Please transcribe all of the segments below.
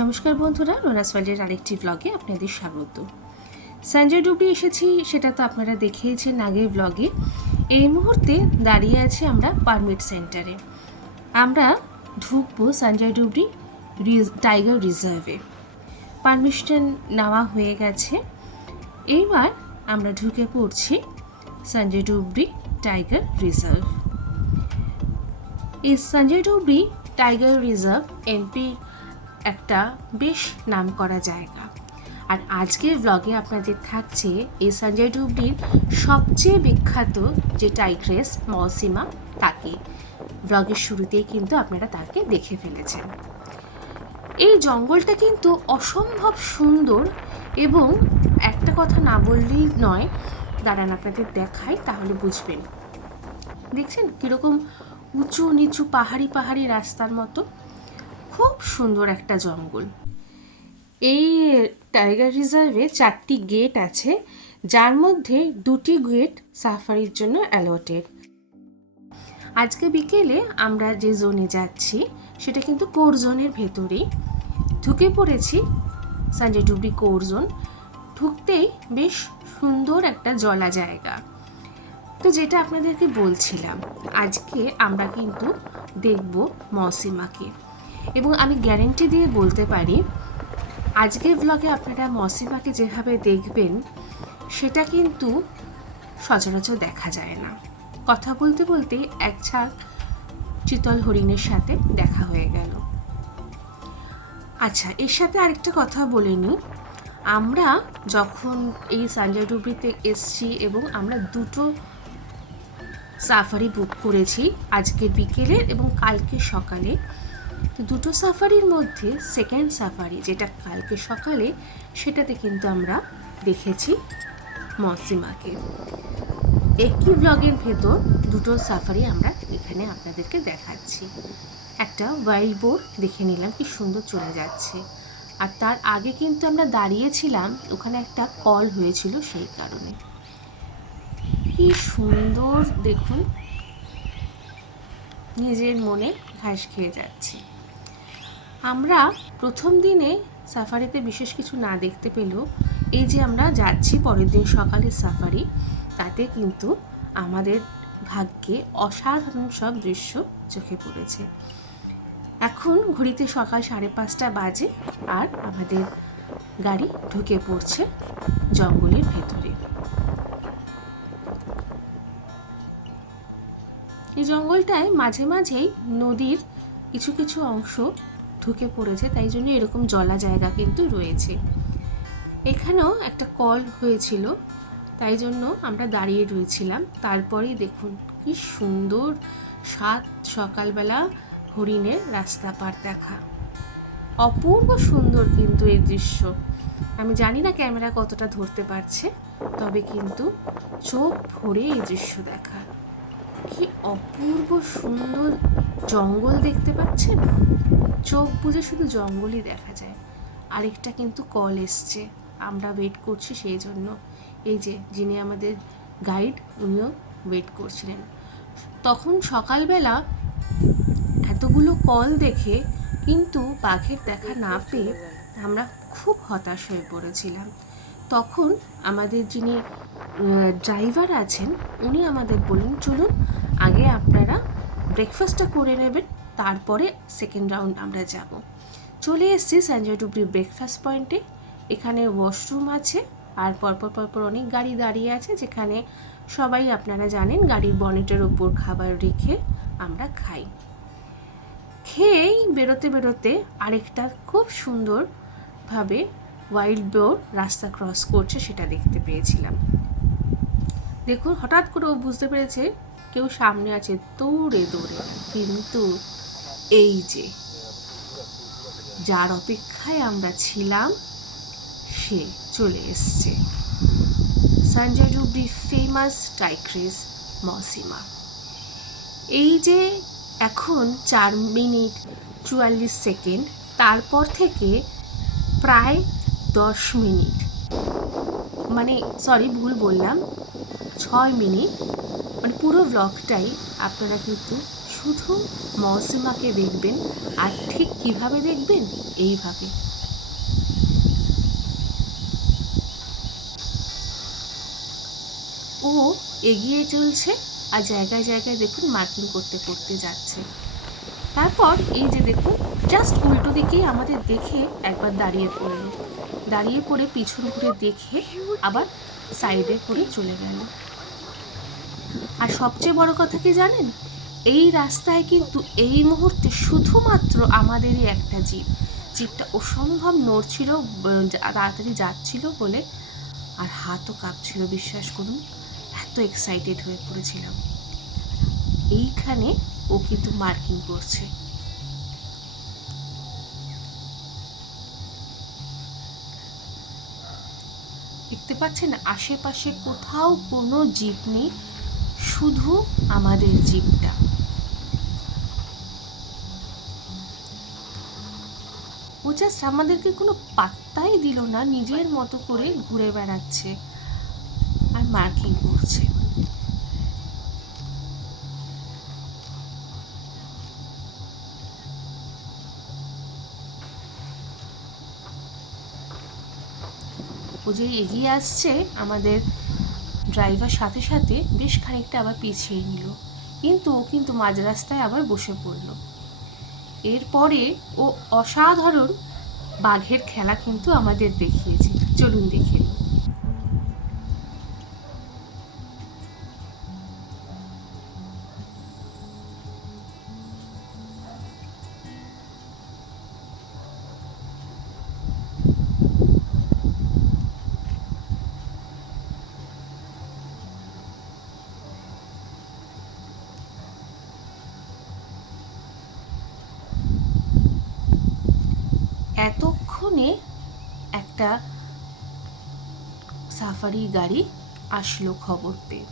নমস্কার বন্ধুরা, রোনাস ওয়ার্ল্ডের আরেকটি ব্লগে আপনাদের স্বাগত। সঞ্জয় ডুবরি এসেছি, সেটা তো আপনারা দেখিয়েছেন আগের ব্লগে। এই মুহূর্তে দাঁড়িয়ে আছি আমরা পারমিট সেন্টারে। আমরা ঢুকবো সঞ্জয় ডুবরি টাইগার রিজার্ভে। পারমিশন নেওয়া হয়ে গেছে, এইবার আমরা ঢুকে পড়ছি সঞ্জয় ডুবরি টাইগার রিজার্ভ। এই সঞ্জয় ডুবরি টাইগার রিজার্ভ এমপির একটা বেশ নামকরা জায়গা। আর আজকের ব্লগে আপনাদের থাকছে এই সঞ্জয় ডুবরির সবচেয়ে বিখ্যাত যে টাইগ্রেস মৌসিমা, তাকে ব্লগের শুরুতেই কিন্তু আপনারা তাকে দেখে ফেলেছেন। এই জঙ্গলটা কিন্তু অসম্ভব সুন্দর, এবং একটা কথা না বললেই নয়, দাঁড়ান আপনাদের দেখাই তাহলে বুঝবেন। দেখছেন কীরকম উঁচু নিচু পাহাড়ি পাহাড়ি রাস্তার মতো, খুব সুন্দর একটা জঙ্গল। এই টাইগার রিজার্ভে 4টি গেট আছে, যার মধ্যে 2টি গেট সাফারির জন্য অ্যালটেড। আজকে বিকেলে আমরা যে জোনে যাচ্ছি সেটা কিন্তু কোর জোনের ভেতরেই ঢুকে পড়েছি। সঞ্জয় ডুবরি কোর জোন ঢুকতেই বেশ সুন্দর একটা জলা জায়গা। তো যেটা আপনাদেরকে বলছিলাম, আজকে আমরা কিন্তু দেখব মৌসিমাকে, এবং আমি গ্যারেন্টি দিয়ে বলতে পারি আজকের ব্লগে আপনারা মৌসিমাকে যেভাবে দেখবেন সেটা কিন্তু সচরাচর দেখা যায় না। কথা বলতে বলতে এক ঝাঁক চিতল হরিণের সাথে দেখা হয়ে গেল। আচ্ছা, এর সাথে আরেকটা কথা বলে নিই। আমরা যখন এই সঞ্জয় ডুবরিতে এসছি এবং আমরা 2টো সাফারি বুক করেছি, আজকে বিকেলের এবং কালকে সকালে। তো 2টো সাফারির মধ্যে সেকেন্ড সাফারি যেটা কালকে সকালে, সেটাতে কিন্তু আমরা দেখেছি মৌসিমাকে। একই ব্লগের ভেতর 2টো সাফারি আমরা এখানে আপনাদেরকে দেখাচ্ছি। একটা ওয়াইল্ড বোট দেখে নিলাম, কি সুন্দর চলে যাচ্ছে। আর তার আগে কিন্তু আমরা দাঁড়িয়েছিলাম, ওখানে একটা কল হয়েছিল সেই কারণে। কি সুন্দর দেখুন, নিজের মনে ঘাস খেয়ে যাচ্ছি। আমরা প্রথম দিনে সাফারিতে বিশেষ কিছু না দেখতে পেলেও এই যে আমরা যাচ্ছি পরের দিন সকালের সাফারি, তাতে কিন্তু আমাদের ভাগ্যে অসাধারণ সব দৃশ্য চোখে পড়েছে। এখন ঘড়িতে সকাল 5:30 বাজে, আর আমাদের গাড়ি ঢুকে পড়ছে জঙ্গলের ভেতরে। এই জঙ্গলটায় মাঝে মাঝেই নদীর কিছু কিছু অংশ ঢুকে পড়েছে, তাই জন্য এরকম জলা জায়গা কিন্তু রয়েছে। এখানেও একটা কল হয়েছিল, তাই জন্য আমরা দাঁড়িয়ে রয়েছিলাম। তারপরেই দেখুন কি সুন্দর সকালবেলা হরিণের রাস্তা পার দেখা, অপূর্ব সুন্দর কিন্তু এই দৃশ্য। আমি জানি না ক্যামেরা কতটা ধরতে পারছে, তবে কিন্তু চোখ ভরে এই দৃশ্য দেখা। কি অপূর্ব সুন্দর জঙ্গল দেখতে পাচ্ছেন, চোখ বুজে শুধু জঙ্গলই দেখা যায়। আরেকটা কিন্তু কল এসছে, আমরা ওয়েট করছি সেই জন্য। এই যে যিনি আমাদের গাইড, উনিও ওয়েট করছিলেন। তখন সকালবেলা এতগুলো কল দেখে কিন্তু বাঘের দেখা না পেয়ে আমরা খুব হতাশ হয়ে পড়েছিলাম। তখন আমাদের যিনি ড্রাইভার আছেন, উনি আমাদের বললেন চলুন আগে আপনারা ব্রেকফাস্টটা করে নেবেন, তারপরে সেকেন্ড রাউন্ড আমরা যাব। চলে এসেছি সঞ্জয় ডুবরি ব্রেকফাস্ট পয়েন্টে। এখানে ওয়াশরুম আছে, আর পরপর পরপর অনেক গাড়ি দাঁড়িয়ে আছে, যেখানে সবাই আপনারা জানেন গাড়ির বনেটের ওপর খাবার রেখে আমরা খাই। খেয়েই বেরোতে বেরোতে আরেকটা খুব সুন্দরভাবে ওয়াইল্ড বোর রাস্তা ক্রস করছে, সেটা দেখতে পেয়েছিলাম। দেখুন হঠাৎ করে ও বুঝতে পেরেছে কেউ সামনে আছে, দৌড়ে দৌড়ে, কিন্তু এই যে যার অপেক্ষায় আমরা ছিলাম সে চলে এসছে, সঞ্জয় ডুবরি ফেমাস টাইগ্রেস মৌসিমা। এই যে এখন 4 মিনিট 44 সেকেন্ড, তারপর থেকে প্রায় 10 মিনিট, মানে সরি ভুল বললাম, 6 মিনিট, মানে পুরো ব্লগটাই আপনারা কিন্তু শুধু মৌসিমাকে দেখবেন, আর ঠিক কিভাবে দেখবেন, এইভাবে। ও এগিয়ে চলছে আর জায়গায় জায়গায় দেখুন মার্কিং করতে করতে যাচ্ছে। তারপর এই যে দেখুন, জাস্ট উল্টো দিকেই আমাদের দেখে একবার দাঁড়িয়ে পড়লো, দাঁড়িয়ে পড়ে পিছন ঘুরে দেখে আবার সাইডে করে চলে গেল। আর সবচেয়ে বড় কথা কি জানেন, এই রাস্তায় কিন্তু এই মুহূর্তে শুধুমাত্র আমাদেরই একটা জিপ, জিপটা অসম্ভব নড়ছিল, তাড়াতাড়ি যাচ্ছিল বলে, আর হাতও কাঁপছিল, বিশ্বাস করুন, এত এক্সাইটেড হয়ে পড়েছিলাম। এইখানে ও কিন্তু মার্কিং করছে। দেখতে পাচ্ছেন আশেপাশে কোথাও কোনো জিপ নেই, শুধু আমাদের জিপটা। ও জাস্ট আমাদেরকে কোনো পাত্তাই দিল না, নিজের মতো করে ঘুরে বেড়াচ্ছে আর মার্কিং করছে। ও যে এগিয়ে আসছে, আমাদের ড্রাইভার সাথে সাথে বেশ খানিকটা আবার পিছিয়ে নিল, কিন্তু ও কিন্তু মাঝ রাস্তায় আবার বসে পড়ল। এরপরে ও অসাধারণ বাঘের খেলা কিন্তু আমাদের দেখিয়েছে, চলুন দেখে নিই। এতক্ষণে একটা সাফারি গাড়ি আসলো খবর পেয়ে,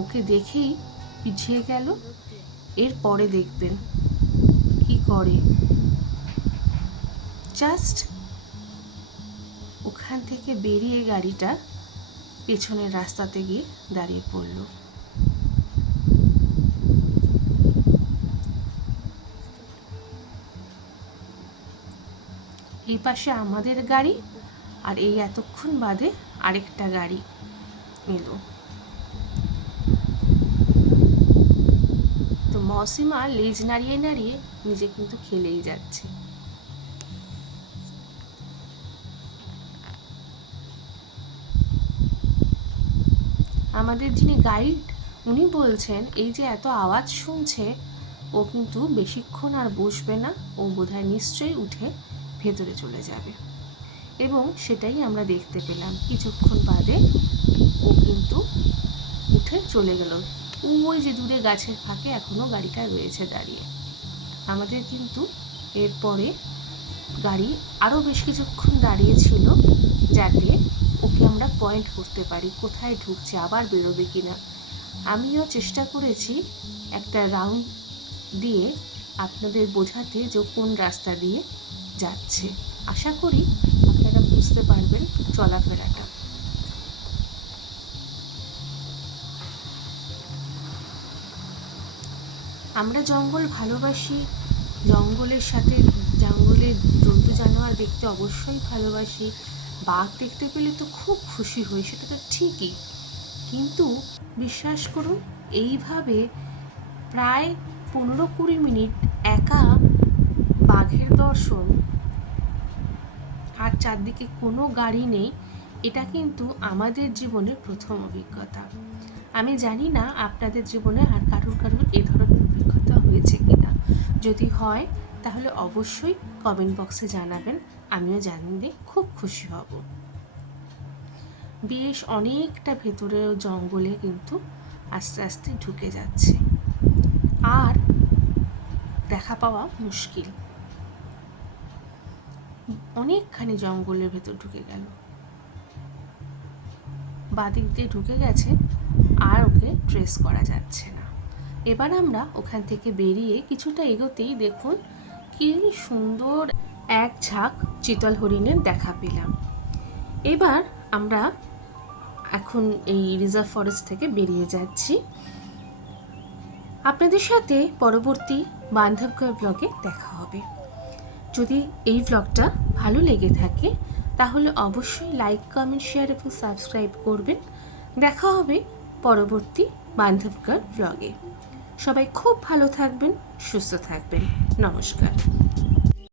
ওকে দেখেই পিছিয়ে গেল। এরপরে দেখবেন কি করে, জাস্ট ওখান থেকে বেরিয়ে গাড়িটা পেছনের রাস্তাতে গিয়ে দাঁড়িয়ে পড়ল। এই পাশে আমাদের গাড়ি, আর এই এতক্ষণ বাদে আরেকটা গাড়ি এলো। তো মৌসিমা লেজ নাড়িয়ে নাড়িয়ে নিজে কিন্তু খেলেই যাচ্ছে। আমাদের যিনি গাইড, উনি বলছেন এই যে এত আওয়াজ শুনছে, ও কিন্তু বেশিক্ষণ আর বসবে না, ও বোধহয় নিশ্চয়ই উঠে ভেতরে চলে যাবে। এবং সেটাই আমরা দেখতে পেলাম, কিছুক্ষণ বাদে ও কিন্তু উঠে চলে গেল। ওই যে দূরে গাছের ফাঁকে এখনো গাড়িটা রয়েছে দাঁড়িয়ে। আমাদের কিন্তু এরপরে গাড়ি আরও বেশ কিছুক্ষণ দাঁড়িয়ে ছিল, যাতে ওকে আমরা পয়েন্ট করতে পারি কোথায় ঢুকছে, আবার বেরোবে কিনা। আমিও চেষ্টা করেছি একটা রাউন্ড দিয়ে আপনাদের বোঝাতে যে কোন রাস্তা দিয়ে যাচ্ছে। আশা করি আপনারা বুঝতে পারবেন চলাফেরাটা। আমরা জঙ্গল ভালোবাসি, জঙ্গলের সাথে জঙ্গলের জন্তু জানোয়ার দেখতে অবশ্যই ভালোবাসি, বাঘ দেখতে পেলে তো খুব খুশি হই, সেটা তো ঠিকই। কিন্তু বিশ্বাস করুন, এইভাবে প্রায় 15-20 মিনিট একা বাঘের দর্শন, আর চারদিকে কোনো গাড়ি নেই, এটা কিন্তু আমাদের জীবনের প্রথম অভিজ্ঞতা। আমি জানি না আপনাদের জীবনে আর কারোর এ ধরনের অভিজ্ঞতা হয়েছে কিনা। যদি হয় তাহলে অবশ্যই কমেন্ট বক্সে জানাবেন, আমিও জানতে খুব খুশি হব। বেশ অনেকটা ভেতরে জঙ্গলে কিন্তু আস্তে আস্তে ঢুকে যাচ্ছে, আর দেখা পাওয়া মুশকিল। অনেকখানি জঙ্গলের ভেতর ঢুকে গেল, বাদিক দিয়ে ঢুকে গেছে, আর ওকে ট্রেস করা যাচ্ছে না। এবার আমরা ওখান থেকে বেরিয়ে কিছুটা এগোতেই দেখুন কি সুন্দর এক ঝাঁক চিতল হরিণের দেখা পেলাম। এবার আমরা এখন এই রিজার্ভ ফরেস্ট থেকে বেরিয়ে যাচ্ছি। আপনাদের সাথে পরবর্তী বান্ধবগড় ব্লগে দেখা হবে। যদি এই ব্লগটা ভালো লেগে থাকে তাহলে অবশ্যই লাইক, কমেন্ট, শেয়ার এবং সাবস্ক্রাইব করবেন। দেখা হবে পরবর্তী বান্ধবগড় ব্লগে। সবাই খুব ভালো থাকবেন, সুস্থ থাকবেন। নমস্কার।